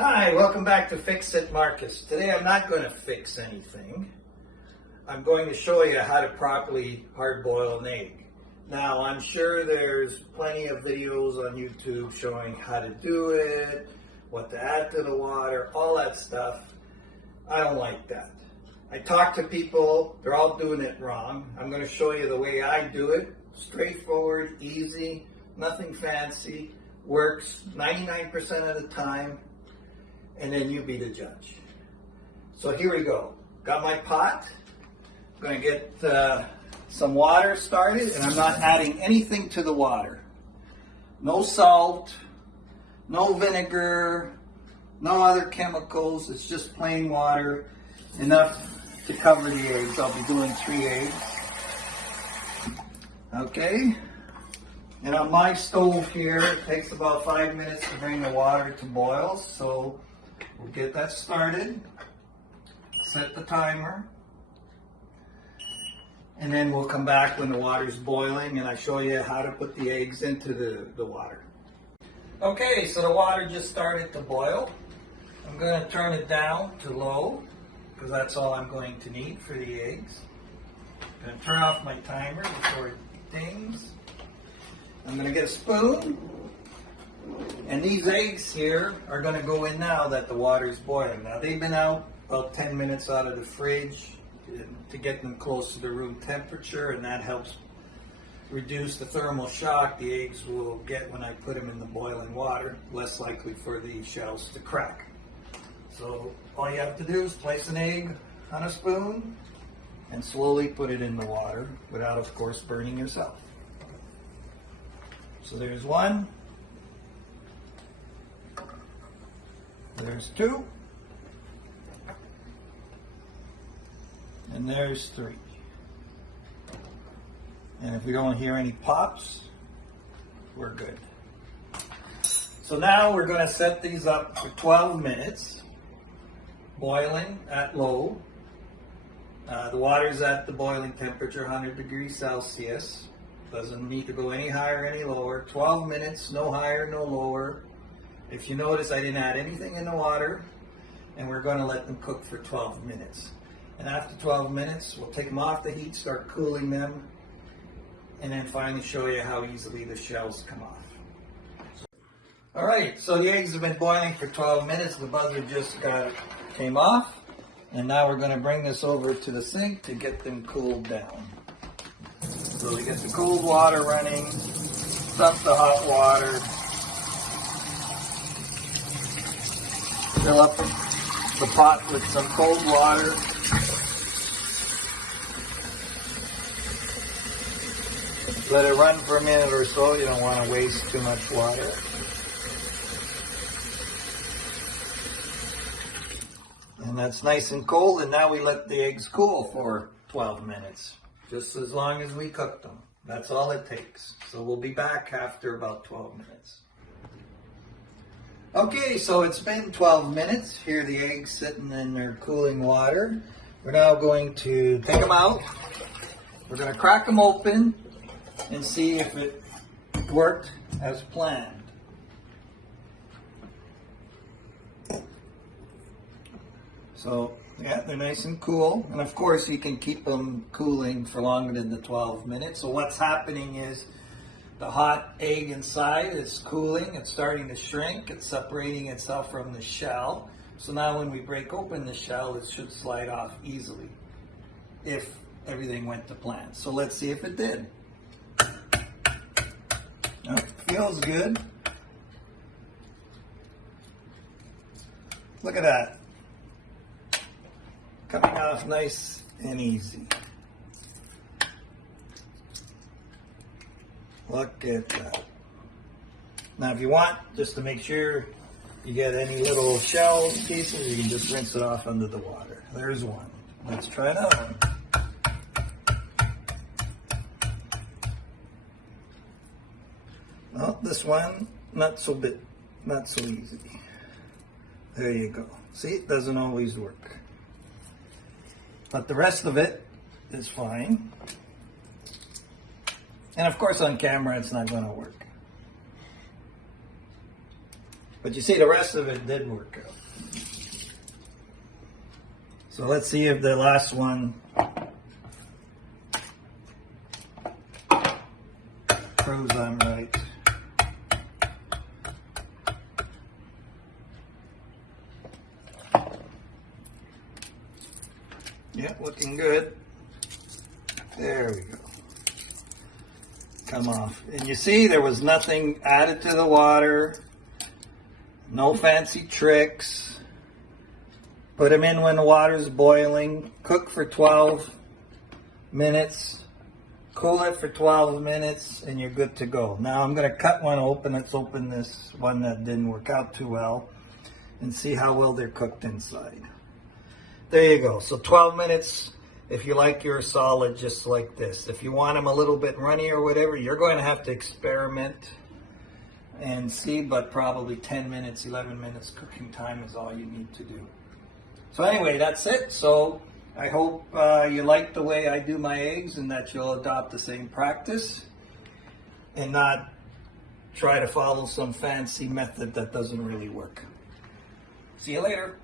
Hi, welcome back to Fix It Markus. Today I'm not going to fix anything. I'm going to show you how to properly hard boil an egg. Now I'm sure there's plenty of videos on YouTube showing how to do it, what to add to the water, all that stuff. I don't like that. I talk to people, they're all doing it wrong. I'm going to show you the way I do it. Straightforward, easy, nothing fancy, works 99% of the time. And then you be the judge. So here we go. Got my pot. I'm going to get some water started, and I'm not adding anything to the water. No salt, no vinegar, no other chemicals. It's just plain water, enough to cover the eggs. I'll be doing 3 eggs. Okay. And on my stove here, it takes about 5 minutes to bring the water to boil. So we'll get that started, set the timer, and then we'll come back when the water's boiling and I show you how to put the eggs into the water. Okay, so the water just started to boil. I'm going to turn it down to low because that's all I'm going to need for the eggs. I'm going to turn off my timer before it dings. I'm going to get a spoon. And these eggs here are going to go in now that the water is boiling. Now they've been out about 10 minutes out of the fridge to get them close to the room temperature, and that helps reduce the thermal shock the eggs will get when I put them in the boiling water, less likely for the shells to crack. So all you have to do is place an egg on a spoon and slowly put it in the water without, of course, burning yourself. So there's one. There's 2, and there's 3. And if we don't hear any pops, we're good. So now we're going to set these up for 12 minutes, boiling at low. The water's at the boiling temperature, 100 degrees Celsius. Doesn't need to go any higher, any lower. 12 minutes, no higher, no lower. If you notice, I didn't add anything in the water, and we're going to let them cook for 12 minutes. And after 12 minutes, we'll take them off the heat, start cooling them, and then finally show you how easily the shells come off. All right, so the eggs have been boiling for 12 minutes. The buzzer just came off, and now we're going to bring this over to the sink to get them cooled down. So we get the cold water running, dump the hot water, fill up the pot with some cold water. Let it run for a minute or so. You don't want to waste too much water. And that's nice and cold, and now we let the eggs cool for 12 minutes, just as long as we cook them. That's all it takes. So we'll be back after about 12 minutes. Okay, so it's been 12 minutes. Here are the eggs sitting in their cooling water. We're now going to take them out. We're going to crack them open and see if it worked as planned. So, yeah, they're nice and cool. And of course, you can keep them cooling for longer than the 12 minutes. So what's happening is the hot egg inside is cooling, it's starting to shrink, it's separating itself from the shell. So now when we break open the shell, it should slide off easily if everything went to plan. So let's see if it did. Oh, feels good. Look at that. Coming off nice and easy. Look at that. Now if you want, just to make sure you get any little shell pieces, you can just rinse it off under the water. There's one. Let's try another one. Well, this one, not so easy. There you go. See, it doesn't always work. But the rest of it is fine. And of course on camera it's not going to work. But you see, the rest of it did work out. So let's see if the last one proves I'm right. Yeah, looking good. There we go. Come off. And you see there was nothing added to the water. No fancy tricks. Put them in when the water's boiling. Cook for 12 minutes. Cool it for 12 minutes and you're good to go. Now I'm going to cut one open. Let's open this one that didn't work out too well and see how well they're cooked inside. There you go. So 12 minutes if you like your solid just like this. If you want them a little bit runny or whatever, you're going to have to experiment and see, but probably 10 minutes, 11 minutes cooking time is all you need to do. So anyway, that's it. So I hope you like the way I do my eggs and that you'll adopt the same practice and not try to follow some fancy method that doesn't really work. See you later.